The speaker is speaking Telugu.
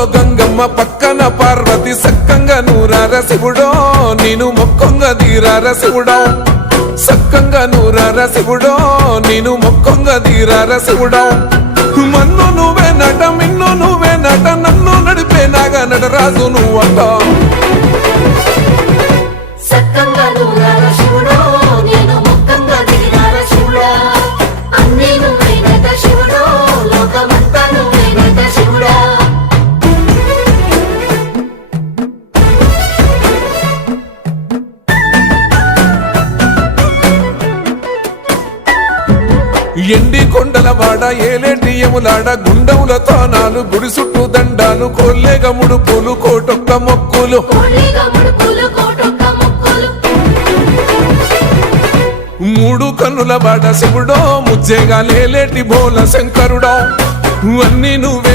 ఊళ్ళో గంగమ్మ పక్కన పార్వతి సక్కంగా నూరార శివుడో నేను మొక్కంగా తీరార శివుడో సక్కంగా నూరార శివుడో నేను మొక్కంగా తీరార శివుడో మన్ను నువ్వే నట మిన్ను నువ్వే నట నన్ను నడిపే నాగా నటరాజు నువ్వంట సక్కంగా నూరార శివుడో నేను మొక్కంగా తీరార శివుడా అన్నీ నువ్వేనట శివుడో లోకమంతా నువ్వేనట శివుడా ఎండి కొండల వాడ ఏలేటి యములాడ గుండములతో నాలు గుడి చుట్టూ దండాలు కొల్లేగా ముడుపులు కోటొక్క మొక్కులు కోళ్ళేగా ముడుపులు కోటొక్క మొక్కులు మూడు కన్నుల వాడ శివుడో ముజ్జేగా లేలేటి బోల శంకరుడో అన్నీ నువ్వే